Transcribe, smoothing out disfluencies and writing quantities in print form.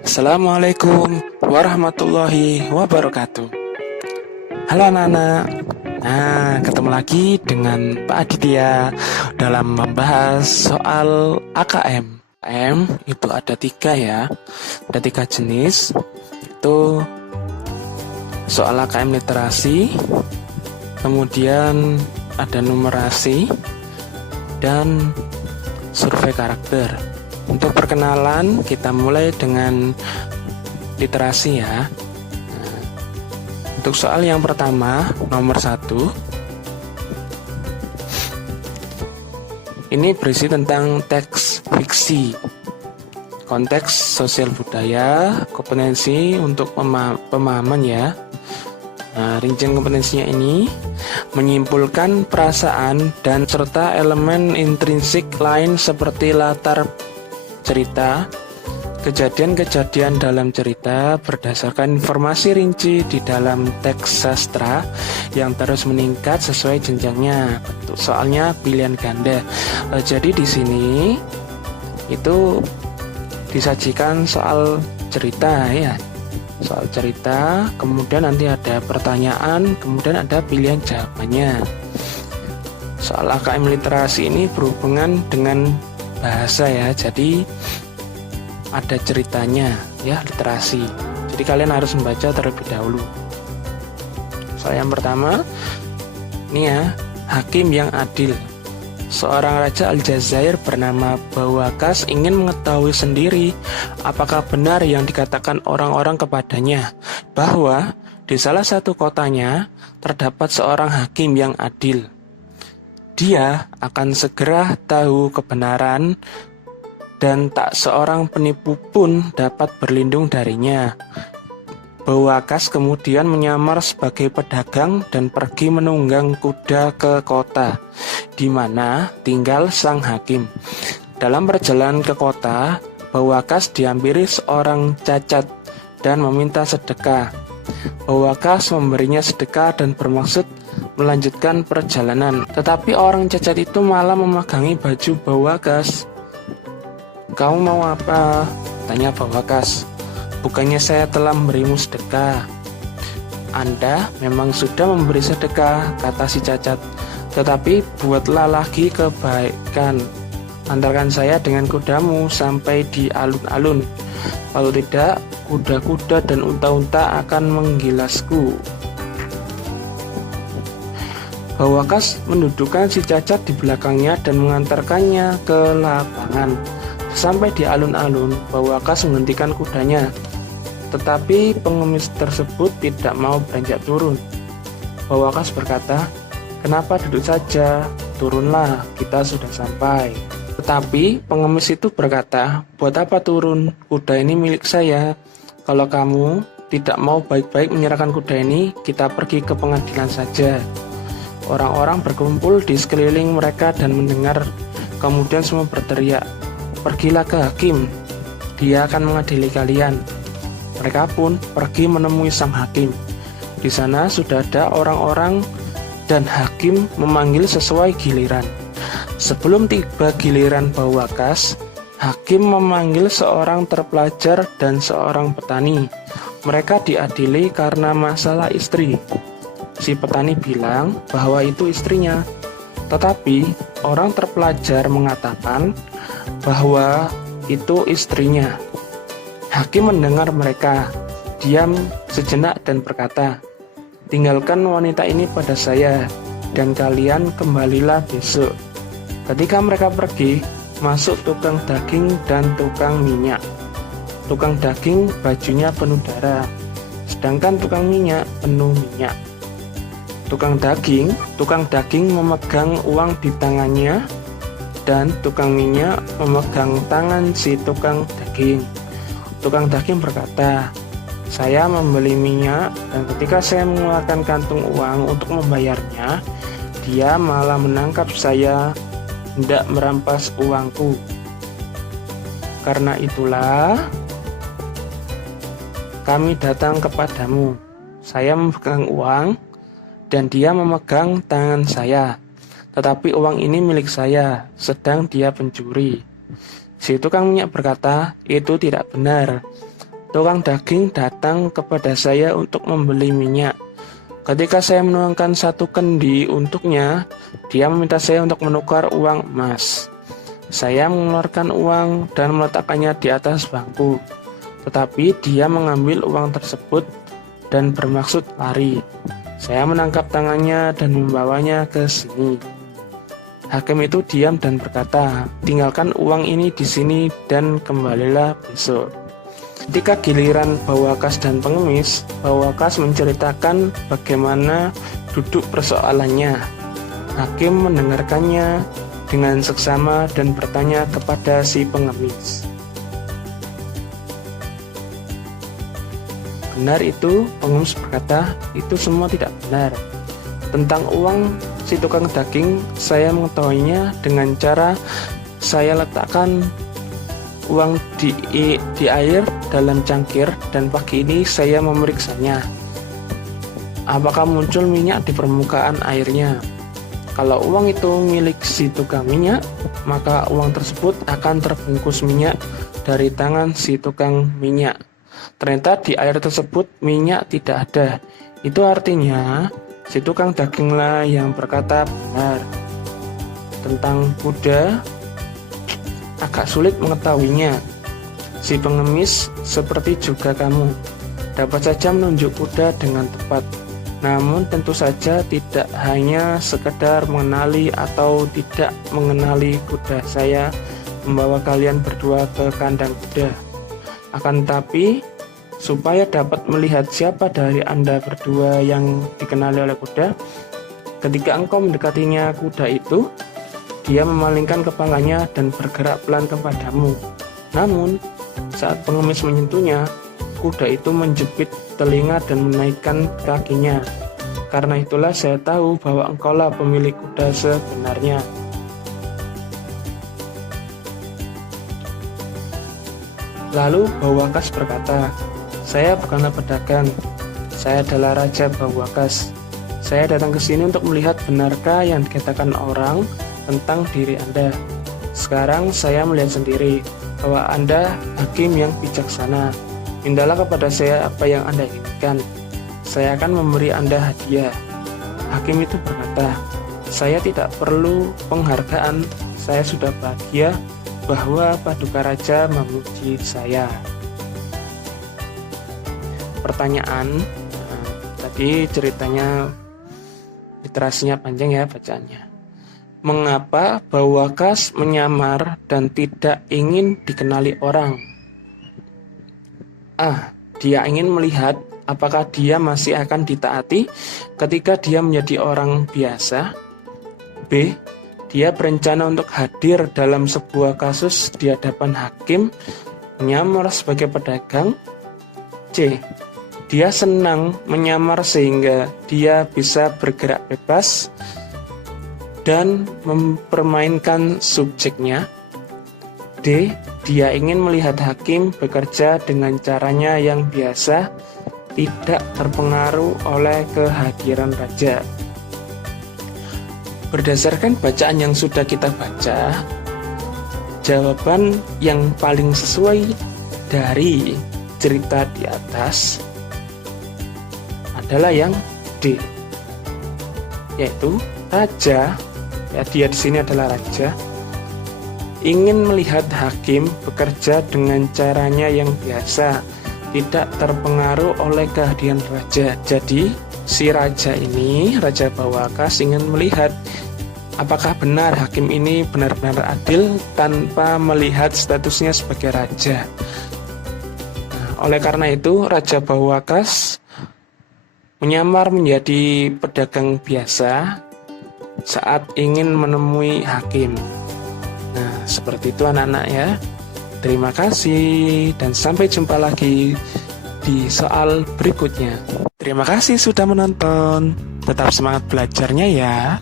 Assalamualaikum warahmatullahi wabarakatuh. Halo anak-anak. Nah, ketemu lagi dengan Pak Aditya dalam membahas soal AKM. AKM itu ada 3 ya. Ada 3 jenis. Itu soal AKM literasi, kemudian ada numerasi, dan survei karakter. Untuk perkenalan, kita mulai dengan literasi ya. Untuk soal yang pertama, nomor 1, ini berisi tentang teks fiksi, konteks sosial budaya, kompetensi untuk pemahaman ya. Nah, rincian kompetensinya ini menyimpulkan perasaan dan serta elemen intrinsik lain seperti latar cerita, kejadian-kejadian dalam cerita berdasarkan informasi rinci di dalam teks sastra yang terus meningkat sesuai jenjangnya. Bentuk soalnya pilihan ganda. Jadi di sini itu disajikan soal cerita ya. Soal cerita, kemudian nanti ada pertanyaan, kemudian ada pilihan jawabannya. Soal AKM literasi ini berhubungan dengan bahasa ya, jadi ada ceritanya ya, literasi. Jadi kalian harus membaca terlebih dahulu. Soal yang pertama, ini ya, hakim yang adil. Seorang raja Aljazair bernama Bawakas ingin mengetahui sendiri apakah benar yang dikatakan orang-orang kepadanya, bahwa di salah satu kotanya terdapat seorang hakim yang adil. Dia akan segera tahu kebenaran dan tak seorang penipu pun dapat berlindung darinya. Bawakas kemudian menyamar sebagai pedagang dan pergi menunggang kuda ke kota, di mana tinggal sang hakim. Dalam perjalanan ke kota, Bawakas dihampiri seorang cacat dan meminta sedekah. Bawakas memberinya sedekah dan bermaksud melanjutkan perjalanan, tetapi orang cacat itu malah memegangi baju Bawakas. "Kamu mau apa?" tanya Bawakas. "Bukannya saya telah memberimu sedekah?" "Anda memang sudah memberi sedekah," kata si cacat, "tetapi buatlah lagi kebaikan. Antarkan saya dengan kudamu sampai di alun-alun. Kalau tidak, kuda-kuda dan unta-unta akan menggilasku." Bawakas mendudukkan si cacat di belakangnya dan mengantarkannya ke lapangan. Sampai di alun-alun, Bawakas menghentikan kudanya, tetapi pengemis tersebut tidak mau beranjak turun. Bawakas berkata, "Kenapa duduk saja? Turunlah, kita sudah sampai." Tetapi pengemis itu berkata, "Buat apa turun? Kuda ini milik saya. Kalau kamu tidak mau baik-baik menyerahkan kuda ini, kita pergi ke pengadilan saja." Orang-orang berkumpul di sekeliling mereka dan mendengar, kemudian semua berteriak, "Pergilah ke hakim, dia akan mengadili kalian." Mereka pun pergi menemui sang hakim. Di sana sudah ada orang-orang dan hakim memanggil sesuai giliran. Sebelum tiba giliran Bawakas, hakim memanggil seorang terpelajar dan seorang petani. Mereka diadili karena masalah istri. Si petani bilang bahwa itu istrinya, tetapi orang terpelajar mengatakan bahwa itu istrinya. Hakim mendengar mereka, diam sejenak dan berkata, "Tinggalkan wanita ini pada saya, dan kalian kembalilah besok." Ketika mereka pergi, masuk tukang daging dan tukang minyak. Tukang daging bajunya penuh darah, sedangkan tukang minyak penuh minyak. Tukang daging memegang uang di tangannya, dan tukang minyak memegang tangan si tukang daging. Tukang daging berkata, "Saya membeli minyak, dan ketika saya mengeluarkan kantung uang untuk membayarnya, dia malah menangkap saya hendak merampas uangku. Karena itulah kami datang kepadamu. Saya memegang uang, dan dia memegang tangan saya. Tetapi uang ini milik saya, sedang dia pencuri." Si tukang minyak berkata, "Itu tidak benar. Tukang daging datang kepada saya untuk membeli minyak. Ketika saya menuangkan 1 kendi untuknya, dia meminta saya untuk menukar uang emas. Saya mengeluarkan uang dan meletakkannya di atas bangku. Tetapi dia mengambil uang tersebut dan bermaksud lari. Saya menangkap tangannya dan membawanya ke sini. Hakim itu diam dan berkata, "Tinggalkan uang ini di sini dan kembalilah besok." Ketika giliran Bawakas dan pengemis, Bawakas menceritakan bagaimana duduk persoalannya. Hakim mendengarkannya dengan seksama dan bertanya kepada si pengemis, "Benar itu?" Pengemis berkata, "Itu semua tidak benar. Tentang uang si tukang daging, saya mengetahuinya dengan cara saya letakkan uang di air dalam cangkir dan pagi ini saya memeriksanya. Apakah muncul minyak di permukaan airnya? Kalau uang itu milik si tukang minyak, maka uang tersebut akan terbungkus minyak dari tangan si tukang minyak. Ternyata di air tersebut minyak tidak ada. Itu artinya si tukang daginglah yang berkata benar. Tentang kuda, agak sulit mengetahuinya. Si pengemis seperti juga kamu, dapat saja menunjuk kuda dengan tepat. Namun tentu saja tidak hanya sekedar mengenali atau tidak mengenali kuda saya membawa kalian berdua ke kandang kuda. Akan tetapi, supaya dapat melihat siapa dari Anda berdua yang dikenali oleh kuda, ketika engkau mendekatinya kuda itu, dia memalingkan kepalanya dan bergerak pelan kepadamu. Namun, saat pengemis menyentuhnya, kuda itu menjepit telinga dan menaikkan kakinya. Karena itulah saya tahu bahwa engkaulah pemilik kuda sebenarnya. Lalu Bawakas berkata, "Saya bukanlah pedagang, saya adalah Raja Bawakas. Saya datang ke sini untuk melihat benarkah yang dikatakan orang tentang diri Anda. Sekarang saya melihat sendiri bahwa Anda hakim yang bijaksana. Mintalah kepada saya apa yang Anda inginkan. Saya akan memberi Anda hadiah." Hakim itu berkata, "Saya tidak perlu penghargaan. Saya sudah bahagia bahwa Paduka Raja memuji saya." Pertanyaan, tadi ceritanya literasinya panjang ya bacaannya. Mengapa Bawakas menyamar dan tidak ingin dikenali orang? A. Dia ingin melihat apakah dia masih akan ditaati ketika dia menjadi orang biasa. B. Dia berencana untuk hadir dalam sebuah kasus di hadapan hakim, menyamar sebagai pedagang. C. Dia senang menyamar sehingga dia bisa bergerak bebas dan mempermainkan subjeknya. D. Dia ingin melihat hakim bekerja dengan caranya yang biasa, tidak terpengaruh oleh kehadiran raja. Berdasarkan bacaan yang sudah kita baca, jawaban yang paling sesuai dari cerita di atas adalah yang D, yaitu raja. Ya, dia di sini adalah raja, ingin melihat hakim bekerja dengan caranya yang biasa, tidak terpengaruh oleh kehadiran raja. Jadi si raja ini, Raja Bawakas, ingin melihat apakah benar hakim ini benar-benar adil tanpa melihat statusnya sebagai raja. Nah, oleh karena itu Raja Bawakas menyamar menjadi pedagang biasa saat ingin menemui hakim. Nah, seperti itu anak-anak ya. Terima kasih dan sampai jumpa lagi di soal berikutnya. Terima kasih sudah menonton. Tetap semangat belajarnya ya.